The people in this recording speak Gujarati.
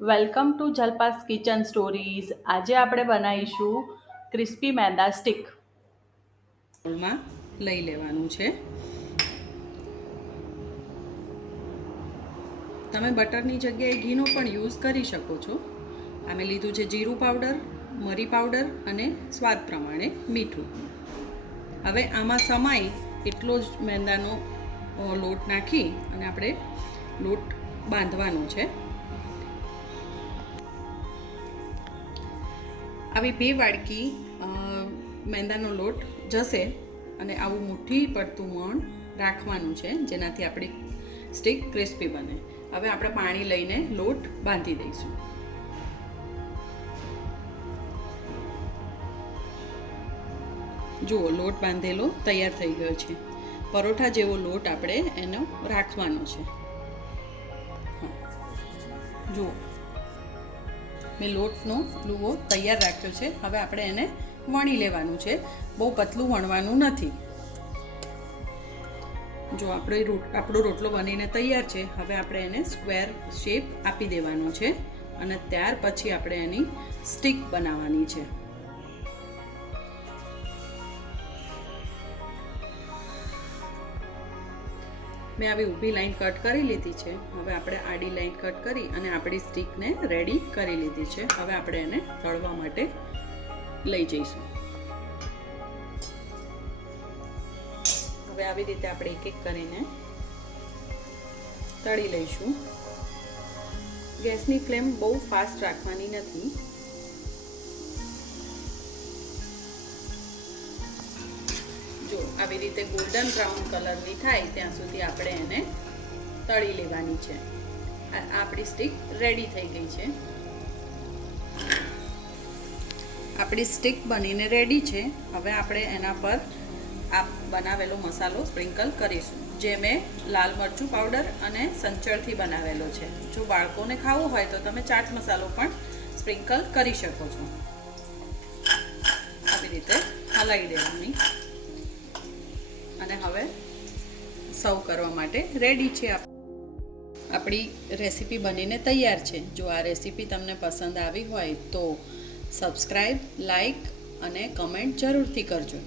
Welcome to Jalpa's kitchen stories. આજે આપણે બનાવીશું ક્રિસ્પી મેંદા સ્ટીક. બોલમાં લઈ લેવાનું છે. તમે બટરની જગ્યાએ ઘીનો પણ યુઝ કરી શકો છો. અમે લીધું છે જીરું પાવડર, મરી પાવડર અને સ્વાદ પ્રમાણે મીઠું. હવે આમાં સમાય એટલો જ મેંદાનો લોટ નાખી અને આપણે લોટ બાંધવાનો છે. આવી 2 વાડકી મેંદાનો લોટ જશે અને આવું મુઠ્ઠી પડતું મણ રાખવાનું છે, જેનાથી આપણી સ્ટીક ક્રિસ્પી બને. હવે આપણે પાણી લઈને લોટ બાંધી દઈશું. જુઓ, લોટ બાંધેલો તૈયાર થઈ ગયો છે. પરોઠા જેવો લોટ આપણે એનો રાખવાનો છે. જુઓ, મેં લોટનો લુવો તૈયાર રાખ્યો છે. હવે આપણે એને વણી લેવાનું છે. બહુ પતલું વણવાનું નથી. જો આપણો રોટલો બનીને તૈયાર છે. હવે આપણે એને સ્ક્વેર શેપ આપી દેવાનો છે અને ત્યાર પછી આપણે એની સ્ટીક બનાવવાની છે. મેં આવી ઊભી લાઈન કટ કરી લીધી છે. હવે આપણે આડી લાઈન કટ કરી અને આપણી સ્ટીકને રેડી કરી લીધી છે. હવે આપણે એને તળવા માટે લઈ જઈશું. હવે આવી રીતે આપણે એક એક કરીને તળી લઈશું. ગેસની ફ્લેમ બહુ ફાસ્ટ રાખવાની નથી. જો આવી રીતે ગોલ્ડન બ્રાઉન કલરની થાય ત્યાં સુધી આપણે એને તળી લેવાની છે. આપણી સ્ટીક રેડી થઈ ગઈ છે. આપણી સ્ટીક બનીને રેડી છે. હવે આપણે એના પર આ બનાવેલો મસાલો સ્પ્રિંકલ કરીશું, જે મેં લાલ મરચું પાવડર અને સંચળથી બનાવેલો છે. જો બાળકોને ખાવું હોય તો તમે ચાટ મસાલો પણ સ્પ્રિંકલ કરી શકો છો. આવી રીતે હલાવી દેવાની અને હવે સર્વ કરવા માટે રેડી છે. આપણી રેસીપી બનીને તૈયાર છે. જો આ રેસીપી તમને પસંદ આવી હોય તો સબસ્ક્રાઈબ, લાઈક અને કમેન્ટ જરૂરથી કરજો.